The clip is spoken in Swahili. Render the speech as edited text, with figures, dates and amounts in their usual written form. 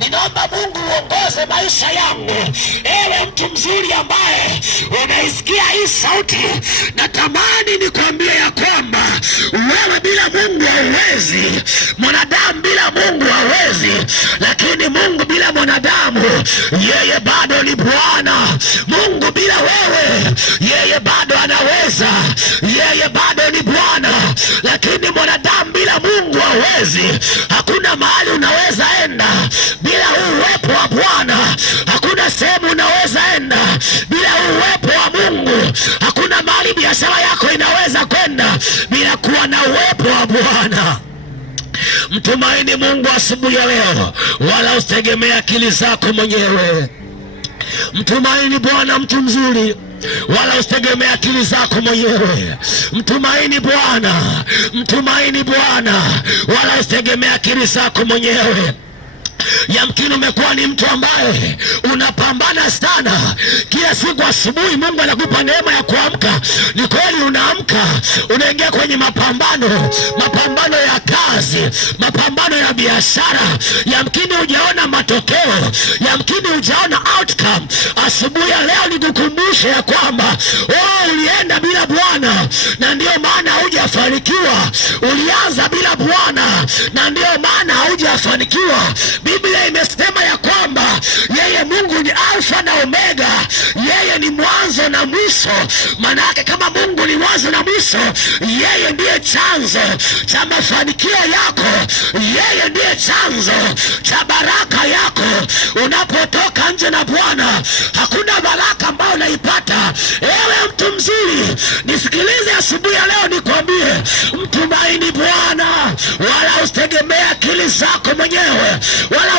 Ninaomba Mungu uongoze maisha yangu. Ewe mtu mzuri ambaye unaisikia hii sauti, natamani nikwambie ya kwamba wewe bila Mungu hauwezi. Mwanadamu bila Mungu hawezi, lakini Mungu bila mwanadamu, yeye bado ni Bwana. Mungu bila wewe, yeye bado anaweza. Yeye bado ni Bwana, lakini mwanadamu bila Mungu hawezi. Hakuna mahali unaweza enda bila uwepo wa Bwana. Hakuna sehemu unaweza enda bila uwepo wa Mungu. Hakuna mahali biashara yako inaweza kwenda bila kuwa na uwepo wa Bwana. Mtumaini Mungu asubuhi ya leo, wala usitegemee akili zako mwenyewe. Mtumaini Bwana, mtu mzuri, wala usitegemee akili zako mwenyewe. Mtumaini Bwana, mtumaini Bwana, wala usitegemee akili zako mwenyewe. Yamkini umekuwa ni mtu ambaye unapambana sana kila siku. Asubuhi Mungu anakupa neema ya kuamka. Ni kweli unaamka, unaingia kwenye mapambano ya kazi, mapambano ya biashara. Yamkini hujaona matokeo, yamkini hujaona outcome. Asubuhi ya leo nikukumbushe ya kwamba ulienda bila Bwana na ndio maana hujafanikiwa. Ulianza bila Bwana na ndio maana hujafanikiwa. Biblia imesema ya kwamba yeye Mungu ni Alfa na Omega, yeye ni mwanzo na mwisho. Maana yake kama Mungu ni mwanzo na mwisho, yeye ndiye chanzo cha mafanikio yako, yeye ndiye chanzo cha baraka yako. Unapotoka nje na Bwana, hakuna baraka ambayo unaipata. Ewe mtu mzuri, nisikilize asubuhi ya leo nikwambie, mtumaini Bwana, wala usitegemee akili zako mwenyewe, wala